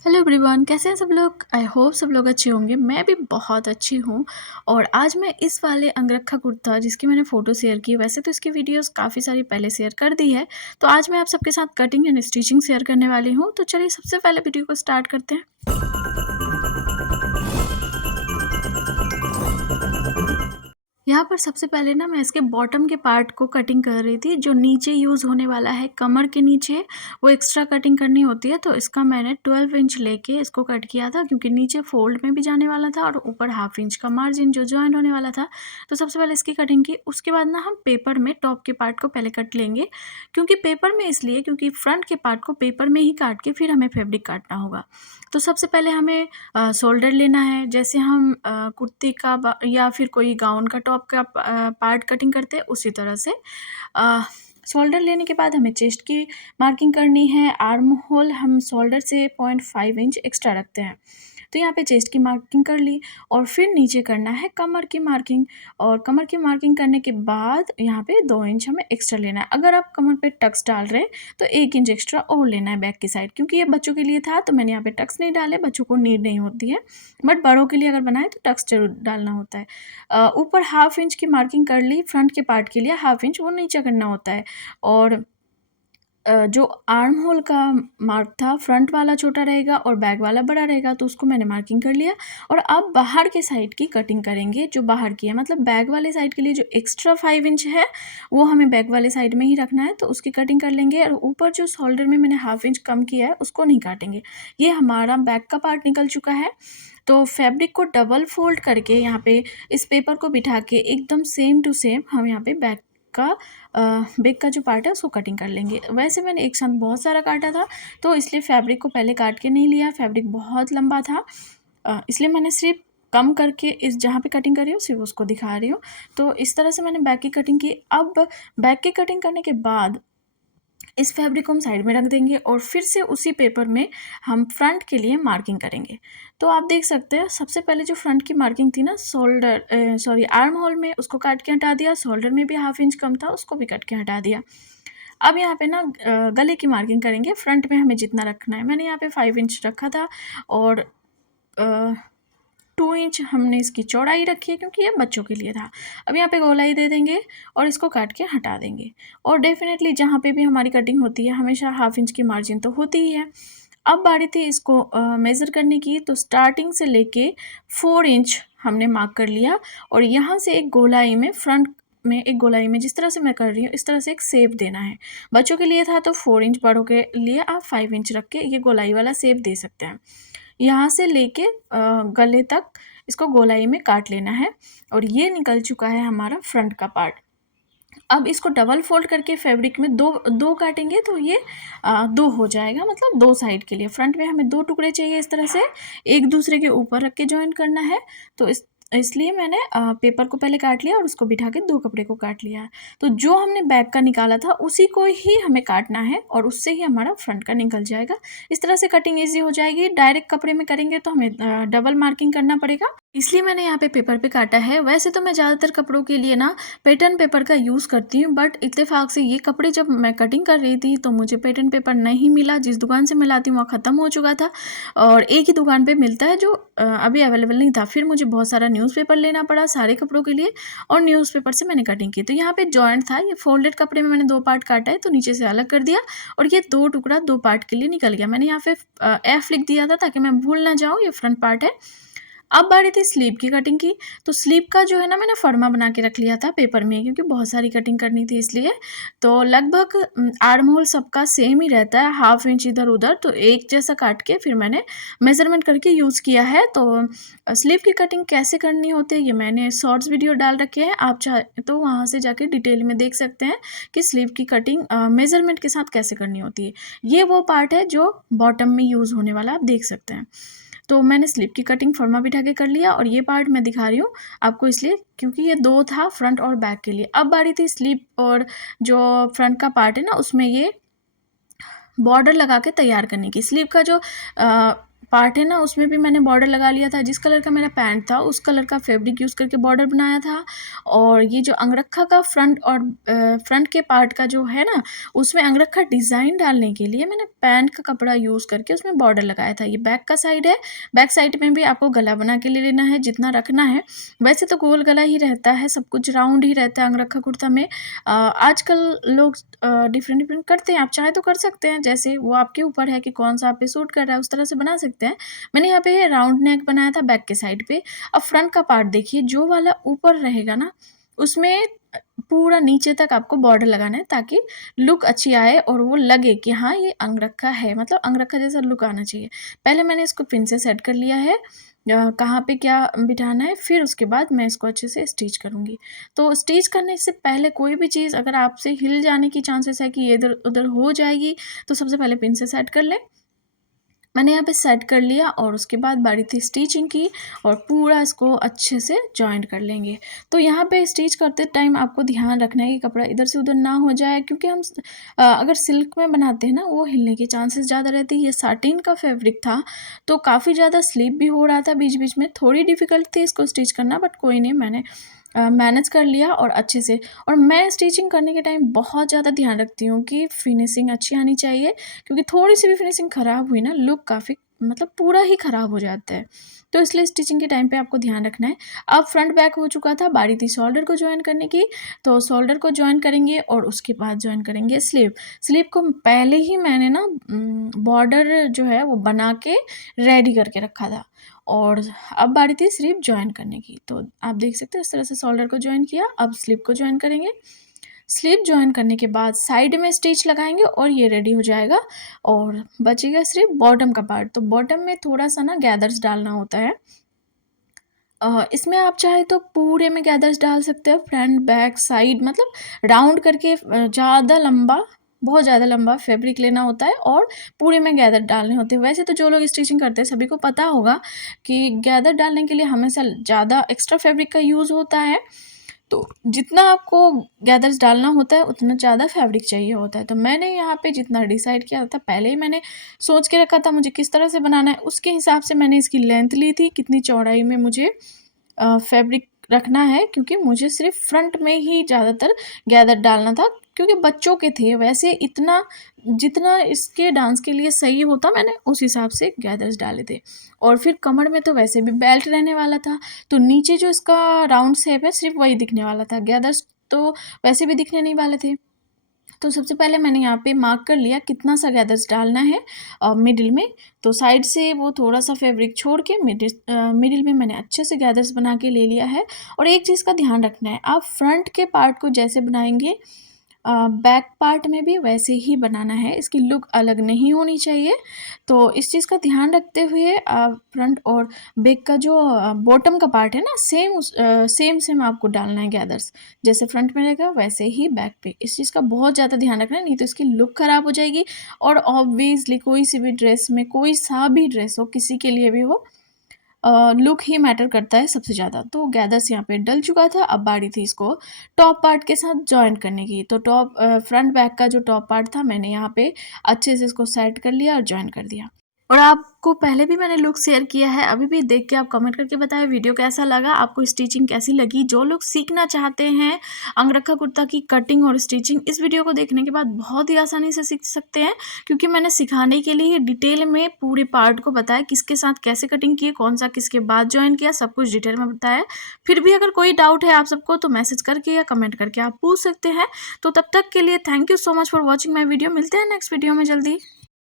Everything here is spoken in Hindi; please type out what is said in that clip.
हेलो एवरीवन, कैसे हैं सब लोग। आई होप सब लोग अच्छे होंगे। मैं भी बहुत अच्छी हूँ। और आज मैं इस वाले अंगरखा कुर्ता जिसकी मैंने फ़ोटो शेयर की, वैसे तो इसकी वीडियोस काफ़ी सारी पहले शेयर कर दी है, तो आज मैं आप सबके साथ कटिंग एंड स्टिचिंग शेयर करने वाली हूँ। तो चलिए सबसे पहले वीडियो को स्टार्ट करते हैं। यहाँ पर सबसे पहले ना मैं इसके बॉटम के पार्ट को कटिंग कर रही थी, जो नीचे यूज़ होने वाला है कमर के नीचे, वो एक्स्ट्रा कटिंग करनी होती है। तो इसका मैंने 12 इंच लेके इसको कट किया था, क्योंकि नीचे फोल्ड में भी जाने वाला था और ऊपर हाफ इंच का मार्जिन जो जॉइंट होने वाला था। तो सबसे पहले इसकी कटिंग की। उसके बाद ना हम पेपर में टॉप के पार्ट को पहले कट लेंगे, क्योंकि पेपर में इसलिए क्योंकि फ्रंट के पार्ट को पेपर में ही काट के फिर हमें फैब्रिक काटना होगा। तो सबसे पहले हमें शोल्डर लेना है। जैसे हम कुर्ती का या फिर कोई गाउन का टॉप का पार्ट कटिंग करते हैं, उसी तरह से शोल्डर लेने के बाद हमें चेस्ट की मार्किंग करनी है। आर्म होल हम शोल्डर से 0.5 इंच एक्स्ट्रा रखते हैं। तो यहाँ पे चेस्ट की मार्किंग कर ली और फिर नीचे करना है कमर की मार्किंग। और कमर की मार्किंग करने के बाद यहाँ पे 2 इंच हमें एक्स्ट्रा लेना है। अगर आप कमर पे टक्स डाल रहे हैं तो 1 इंच एक्स्ट्रा और लेना है बैक की साइड, क्योंकि ये बच्चों के लिए था तो मैंने यहाँ पे टक्स नहीं डाले, बच्चों को नीड नहीं होती है। बट बड़ों के लिए अगर बनाए तो टक्स जरूर डालना होता है। ऊपर हाफ इंच की मार्किंग कर ली फ्रंट के पार्ट के लिए, हाफ इंच वो नीचे करना होता है। और जो आर्म होल का मार्क था, फ्रंट वाला छोटा रहेगा और बैक वाला बड़ा रहेगा, तो उसको मैंने मार्किंग कर लिया। और अब बाहर के साइड की कटिंग करेंगे, जो बाहर की है, मतलब बैक वाले साइड के लिए जो एक्स्ट्रा 5 इंच है वो हमें बैक वाले साइड में ही रखना है, तो उसकी कटिंग कर लेंगे। और ऊपर जो शोल्डर में मैंने हाफ इंच कम किया है उसको नहीं काटेंगे। ये हमारा बैक का पार्ट निकल चुका है। तो फैब्रिक को डबल फोल्ड करके यहाँ पे इस पेपर को बिठा के एकदम सेम टू सेम हम यहाँ पे का बैक का जो पार्ट है उसको कटिंग कर लेंगे। वैसे मैंने एक साथ बहुत सारा काटा था, तो इसलिए फैब्रिक को पहले काट के नहीं लिया, फैब्रिक बहुत लंबा था, इसलिए मैंने सिर्फ कम करके इस जहाँ पे कटिंग कर रही हूँ सिर्फ उसको दिखा रही हूँ। तो इस तरह से मैंने बैक की कटिंग की। अब बैक की कटिंग करने के बाद इस फैब्रिक को हम साइड में रख देंगे और फिर से उसी पेपर में हम फ्रंट के लिए मार्किंग करेंगे। तो आप देख सकते हैं सबसे पहले जो फ्रंट की मार्किंग थी ना, आर्म होल में, उसको काट के हटा दिया। शोल्डर में भी हाफ इंच कम था, उसको भी कट के हटा दिया। अब यहाँ पे ना गले की मार्किंग करेंगे। फ्रंट में हमें जितना रखना है, मैंने यहाँ पे 5 इंच रखा था और 2 इंच हमने इसकी चौड़ाई रखी है, क्योंकि ये बच्चों के लिए था। अब यहाँ पे गोलाई दे देंगे और इसको काट के हटा देंगे। और डेफिनेटली जहाँ पे भी हमारी कटिंग होती है हमेशा हाफ इंच की मार्जिन तो होती ही है। अब बारी थी इसको मेज़र करने की, तो स्टार्टिंग से लेके 4 इंच हमने मार्क कर लिया। और यहाँ से एक गोलाई में, फ्रंट में एक गोलाई में, जिस तरह से मैं कर रही हूँ इस तरह से एक शेप देना है। बच्चों के लिए था तो 4 इंच, बड़ों के लिए आप 5 इंच रख के ये गोलाई वाला शेप दे सकते हैं। यहाँ से लेके गले तक इसको गोलाई में काट लेना है। और ये निकल चुका है हमारा फ्रंट का पार्ट। अब इसको डबल फोल्ड करके फैब्रिक में दो दो काटेंगे, तो ये 2 हो जाएगा, मतलब 2 साइड के लिए। फ्रंट में हमें 2 टुकड़े चाहिए इस तरह से, एक दूसरे के ऊपर रख के जॉइन करना है। तो इसलिए मैंने पेपर को पहले काट लिया और उसको बिठा के 2 कपड़े को काट लिया। तो जो हमने बैक का निकाला था उसी को ही हमें काटना है और उससे ही हमारा फ्रंट का निकल जाएगा। इस तरह से कटिंग ईजी हो जाएगी। डायरेक्ट कपड़े में करेंगे तो हमें डबल मार्किंग करना पड़ेगा, इसलिए मैंने यहाँ पे पेपर पे काटा है। वैसे तो मैं ज़्यादातर कपड़ों के लिए ना पैटर्न पेपर का यूज़ करती हूँ, बट इत्तेफाक से ये कपड़े जब मैं कटिंग कर रही थी तो मुझे पैटर्न पेपर नहीं मिला। जिस दुकान से मैं लाती हूँ वहाँ ख़त्म हो चुका था और एक ही दुकान पे मिलता है जो अभी अवेलेबल नहीं था। फिर मुझे बहुत सारा न्यूज़पेपर लेना पड़ा सारे कपड़ों के लिए और न्यूज़पेपर से मैंने कटिंग की। तो यहाँ पे जॉइंट था, ये फोल्डेड कपड़े में मैंने 2 पार्ट काटा है, तो नीचे से अलग कर दिया और ये 2 टुकड़ा 2 पार्ट के लिए निकल गया। मैंने यहाँ पे एफ लिख दिया था ताकि मैं भूल ना जाऊँ, ये फ्रंट पार्ट है। अब बारी थी स्लीव की कटिंग की। तो स्लीव का जो है ना, मैंने फर्मा बना के रख लिया था पेपर में, क्योंकि बहुत सारी कटिंग करनी थी इसलिए। तो लगभग आर्म होल सबका सेम ही रहता है, हाफ इंच इधर उधर, तो एक जैसा काट के फिर मैंने मेज़रमेंट करके यूज़ किया है। तो स्लीव की कटिंग कैसे करनी होती है ये मैंने शॉर्ट्स वीडियो डाल रखे हैं, आप चाहे तो वहाँ से जाके डिटेल में देख सकते हैं कि स्लीव की कटिंग मेज़रमेंट के साथ कैसे करनी होती है। ये वो पार्ट है जो बॉटम में यूज़ होने वाला, आप देख सकते हैं। तो मैंने स्लीव की कटिंग फर्मा बिठा के कर लिया और ये पार्ट मैं दिखा रही हूँ आपको इसलिए क्योंकि ये 2 था फ्रंट और बैक के लिए। अब बारी थी स्लीव और जो फ्रंट का पार्ट है ना, उसमें ये बॉर्डर लगा के तैयार करने की। स्लीव का जो पार्ट है ना उसमें भी मैंने बॉर्डर लगा लिया था। जिस कलर का मेरा पैंट था उस कलर का फैब्रिक यूज़ करके बॉर्डर बनाया था। और ये जो अंगरखा का फ्रंट और फ्रंट के पार्ट का जो है ना, उसमें अंगरखा डिज़ाइन डालने के लिए मैंने पैंट का कपड़ा यूज़ करके उसमें बॉर्डर लगाया था। ये बैक का साइड है। बैक साइड में भी आपको गला बना के ले लेना है जितना रखना है। वैसे तो गोल गला ही रहता है, सब कुछ राउंड ही रहता है अंगरखा कुर्ता में। आजकल लोग डिफरेंट डिफरेंट करते हैं, आप चाहे तो कर सकते हैं, जैसे वो आपके ऊपर है कि कौन सा आप पे सूट कर रहा है, उस तरह से बना सकते हैं। मैंने यहाँ पे राउंड नेक बनाया था बैक के साइड पे। अब फ्रंट का पार्ट देखिए, जो वाला ऊपर रहेगा ना उसमें पूरा नीचे तक आपको बॉर्डर लगाना है ताकि लुक अच्छी आए और वो लगे कि हाँ ये अंगरखा है, मतलब अंगरखा जैसा लुक आना चाहिए। पहले मैंने इसको पिन से सेट कर लिया है कहाँ पे क्या बिठाना है, फिर उसके बाद मैं इसको अच्छे से स्टिच करूँगी। तो स्टिच करने से पहले कोई भी चीज़ अगर आपसे हिल जाने की चांसेस है कि ये इधर-उधर हो जाएगी, तो सबसे पहले पिन से सेट कर लें। मैंने यहाँ पे सेट कर लिया और उसके बाद बारी थी स्टिचिंग की और पूरा इसको अच्छे से जॉइंट कर लेंगे। तो यहाँ पे स्टिच करते टाइम आपको ध्यान रखना है कि कपड़ा इधर से उधर ना हो जाए, क्योंकि हम अगर सिल्क में बनाते हैं ना वो हिलने के चांसेस ज़्यादा रहते हैं। ये साटिन का फैब्रिक था तो काफ़ी ज़्यादा स्लिप भी हो रहा था बीच बीच में, थोड़ी डिफ़िकल्ट थी इसको स्टिच करना, बट कोई नहीं, मैंने मैनेज कर लिया और अच्छे से। और मैं स्टिचिंग करने के टाइम बहुत ज़्यादा ध्यान रखती हूँ कि फिनिशिंग अच्छी आनी चाहिए, क्योंकि थोड़ी-सी भी फिनिशिंग ख़राब हुई ना, लुक काफ़ी मतलब पूरा ही ख़राब हो जाता है। तो इसलिए स्टिचिंग के टाइम पे आपको ध्यान रखना है। अब फ्रंट बैक हो चुका था, बारी थी शोल्डर को जॉइन करने की। तो शोल्डर को जॉइन करेंगे और उसके बाद जॉइन करेंगे स्लीव। स्लीव को पहले ही मैंने ना बॉर्डर जो है वो बना के रेडी करके रखा था और अब बारी थी स्लीव जॉइन करने की। तो आप देख सकते हो इस तरह से शोल्डर को जॉइन किया, अब स्लीव को जॉइन करेंगे। स्लीव जॉइन करने के बाद साइड में स्टिच लगाएंगे और ये रेडी हो जाएगा और बचेगा सिर्फ बॉटम का पार्ट। तो बॉटम में थोड़ा सा ना गैदर्स डालना होता है। इसमें आप चाहे तो पूरे में गैदर्स डाल सकते हो, फ्रंट बैक साइड, मतलब राउंड करके ज़्यादा लंबा, बहुत ज़्यादा लंबा फैब्रिक लेना होता है और पूरे में गैदर डालने होते हैं। वैसे तो जो लोग स्टिचिंग करते हैं सभी को पता होगा कि गैदर डालने के लिए हमेशा ज़्यादा एक्स्ट्रा फैब्रिक का यूज़ होता है। तो जितना आपको गैदर्स डालना होता है उतना ज़्यादा फैब्रिक चाहिए होता है। तो मैंने यहाँ पे जितना डिसाइड किया था, पहले ही मैंने सोच के रखा था मुझे किस तरह से बनाना है, उसके हिसाब से मैंने इसकी लेंथ ली थी, कितनी चौड़ाई में मुझे फैब्रिक रखना है, क्योंकि मुझे सिर्फ फ्रंट में ही ज़्यादातर गैदर डालना था, क्योंकि बच्चों के थे। वैसे इतना जितना इसके डांस के लिए सही होता मैंने उस हिसाब से गैदर्स डाले थे। और फिर कमर में तो वैसे भी बेल्ट रहने वाला था, तो नीचे जो इसका राउंड शेप है सिर्फ वही दिखने वाला था, गैदर्स तो वैसे भी दिखने नहीं वाले थे। तो सबसे पहले मैंने यहाँ पे मार्क कर लिया कितना सा गैदर्स डालना है मिडिल में। तो साइड से वो थोड़ा सा फैब्रिक छोड़ के मिडिल में मैंने अच्छे से गैदर्स बना के ले लिया है। और एक चीज़ का ध्यान रखना है, आप फ्रंट के पार्ट को जैसे बनाएंगे बैक पार्ट में भी वैसे ही बनाना है, इसकी लुक अलग नहीं होनी चाहिए। तो इस चीज़ का ध्यान रखते हुए फ्रंट और बैक का जो बॉटम का पार्ट है ना, सेम आपको डालना है गैदर्स, जैसे फ्रंट में रहेगा वैसे ही बैक पे। इस चीज़ का बहुत ज़्यादा ध्यान रखना है, नहीं तो इसकी लुक ख़राब हो जाएगी। और ऑब्वियसली कोई सी भी ड्रेस में, कोई सा भी ड्रेस हो, किसी के लिए भी हो, लुक ही मैटर करता है सबसे ज़्यादा। तो गैदर्स यहाँ पे डल चुका था, अब बारी थी इसको टॉप पार्ट के साथ जॉइन करने की। तो फ्रंट बैक का जो टॉप पार्ट था मैंने यहाँ पे अच्छे से इसको सेट कर लिया और जॉइन कर दिया। और आपको पहले भी मैंने लुक शेयर किया है, अभी भी देख के आप कमेंट करके बताएं वीडियो कैसा लगा, आपको स्टिचिंग कैसी लगी। जो लोग सीखना चाहते हैं अंगरखा कुर्ता की कटिंग और स्टिचिंग, इस वीडियो को देखने के बाद बहुत ही आसानी से सीख सकते हैं, क्योंकि मैंने सिखाने के लिए डिटेल में पूरे पार्ट को बताया, किसके साथ कैसे कटिंग की, कौन सा किसके बाद ज्वाइन किया, सब कुछ डिटेल में बताया। फिर भी अगर कोई डाउट है आप सबको तो मैसेज करके या कमेंट करके आप पूछ सकते हैं। तो तब तक के लिए thank you so much for watching my video. मिलते हैं नेक्स्ट वीडियो में जल्दी।